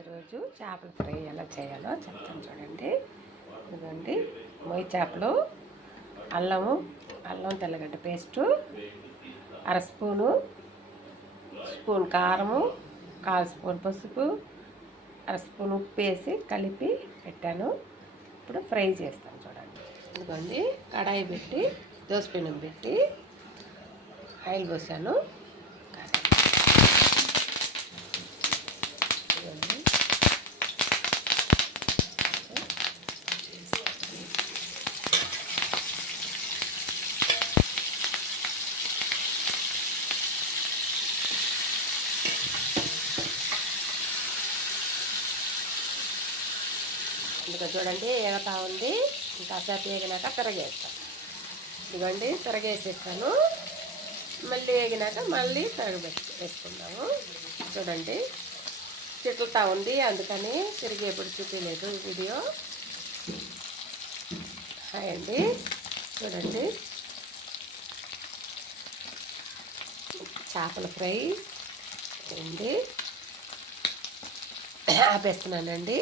ఈరోజు చేపల ఫ్రై ఎలా చేయాలో చెప్తాను చూడండి. ఇదిగోండి మొయ్యి చేపలు, అల్లం తెల్లగడ్డ పేస్టు, అర స్పూను కారము, 1/4 స్పూన్ పసుపు, అర స్పూన్ ఉప్పు వేసి కలిపి పెట్టాను. ఇప్పుడు ఫ్రై చేస్తాను చూడండి. ఇదిగోండి కడాయి పెట్టి దోసపెనం పెట్టి ఆయిల్ పోసాను. ఇంకా చూడండి ఏగతా ఉంది. ఇంకా కాసేపు వేగినాక తిరగేస్తాను. ఇదిగోండి తిరగేసేస్తాను. మళ్ళీ వేగినాక మళ్ళీ వేసుకుందాము. చూడండి చిట్లుతా ఉంది, అందుకని తిరిగి ఎప్పుడు చూపించలేదు వీడియో. హాయ్ అండి, చూడండి చేపల ఫ్రై ఉంది, ఆపేస్తున్నానండి.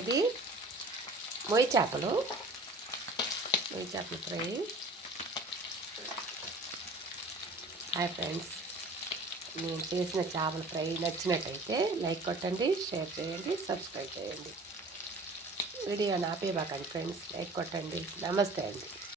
ఇది మొయ్యి చేపల ఫ్రై. హాయ్ ఫ్రెండ్స్, నేను చేసిన చేపల ఫ్రై నచ్చినట్టయితే లైక్ కొట్టండి, షేర్ చేయండి, సబ్స్క్రైబ్ చేయండి. వీడియోని ఆపేయబాకండి ఫ్రెండ్స్, లైక్ కొట్టండి. నమస్తే అండి.